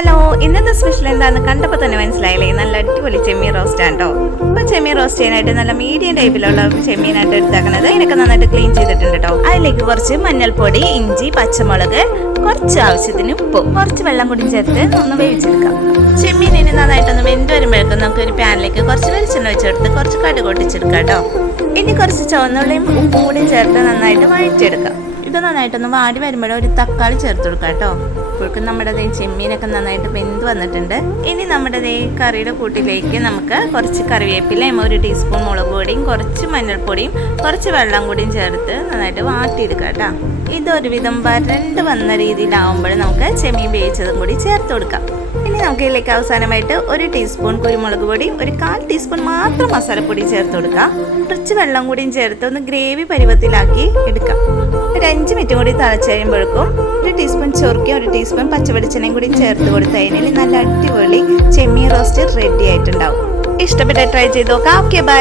Hello, ഇന്നത്തെ special എന്താണെന്ന് കണ്ടപ്പോൾ തന്നെ മനസ്സിലായില്ലേ? നല്ല അടിപൊളി ചെമ്മീൻ റോസ്റ്റ് ആണ് കേട്ടോ. ഇപ്പൊ ചെമ്മീൻ റോസ്റ്റ് ചെയ്യാനായിട്ട് നല്ല മീഡിയം ടൈപ്പിലുള്ള ചെമ്മീനായിട്ട് എടുത്താക്കുന്നത്. ഇതിനൊക്കെ നന്നായിട്ട് ക്ലീൻ ചെയ്തിട്ടുണ്ട് കേട്ടോ. അതിലേക്ക് കുറച്ച് മഞ്ഞൾപ്പൊടി, ഇഞ്ചി, പച്ചമുളക്, കുറച്ച് ആവശ്യത്തിന് ഉപ്പ്, കുറച്ച് വെള്ളം കൂടി ചേർത്ത് ഒന്ന് വേവിച്ചെടുക്കാം. ചെമ്മീനിന് നന്നായിട്ടൊന്ന് വെന്ത് വരുമ്പോഴേക്കും നമുക്ക് ഒരു പാനിലേക്ക് കുറച്ച് വെളിച്ചെണ്ണ വെച്ചെടുത്ത് കുറച്ച് കടുക് പൊട്ടിച്ചെടുക്കാം കേട്ടോ. ഇനി കുറച്ച് ചുവന്നുള്ളിയും ഉപ്പും കൂടി ചേർത്ത് നന്നായിട്ട് വഴറ്റിയെടുക്കാം. ഇത് നന്നായിട്ടൊന്ന് വാടി വരുമ്പോഴേ ഒരു തക്കാളി ചേർത്ത് കൊടുക്കാം കേട്ടോ. ഇപ്പോഴേക്കും നമ്മുടെ ചെമ്മീനൊക്കെ നന്നായിട്ട് വെന്ത് വന്നിട്ടുണ്ട്. ഇനി നമ്മുടെ കറിയുടെ കൂട്ടിലേക്ക് നമുക്ക് കുറച്ച് കറിവേപ്പിലയും, ഒരു ടീസ്പൂൺ മുളക് പൊടിയും, കുറച്ച് മഞ്ഞൾപ്പൊടിയും, കുറച്ച് വെള്ളം കൂടിയും ചേർത്ത് നന്നായിട്ട് വാട്ടിയെടുക്കാം കേട്ടോ. ഇതൊരുവിധം വരണ്ട് വന്ന രീതിയിലാവുമ്പോൾ നമുക്ക് ചെമ്മീൻ വേവിച്ചതും കൂടി ചേർത്ത് കൊടുക്കാം. ഇനി നമുക്ക് ഇതിലേക്ക് അവസാനമായിട്ട് ഒരു ടീസ്പൂൺ കുരുമുളക് പൊടി, ഒരു 1/4 ടീസ്പൂൺ മാത്രം മസാലപ്പൊടി ചേർത്ത് കൊടുക്കാം. കുറച്ച് വെള്ളം കൂടിയും ചേർത്ത് ഒന്ന് ഗ്രേവി പരുവത്തിലാക്കി എടുക്കാം. ഒരു 5 മിനിറ്റ് കൂടി തിളച്ച് കഴിയുമ്പോഴേക്കും ഒരു ടീസ്പൂൺ ചൊറുക്കയും ഒരു ടീസ്പൂൺ പച്ചവെളിച്ചെണ്ണയും കൂടി ചേർത്ത് കൊടുത്ത് കഴിഞ്ഞാൽ നല്ല അടിപൊളി ചെമ്മീൻ റോസ്റ്റ് റെഡി ആയിട്ടുണ്ടാവും. ഇഷ്ടപ്പെട്ട ട്രൈ ചെയ്ത് നോക്കാം. Okay, by.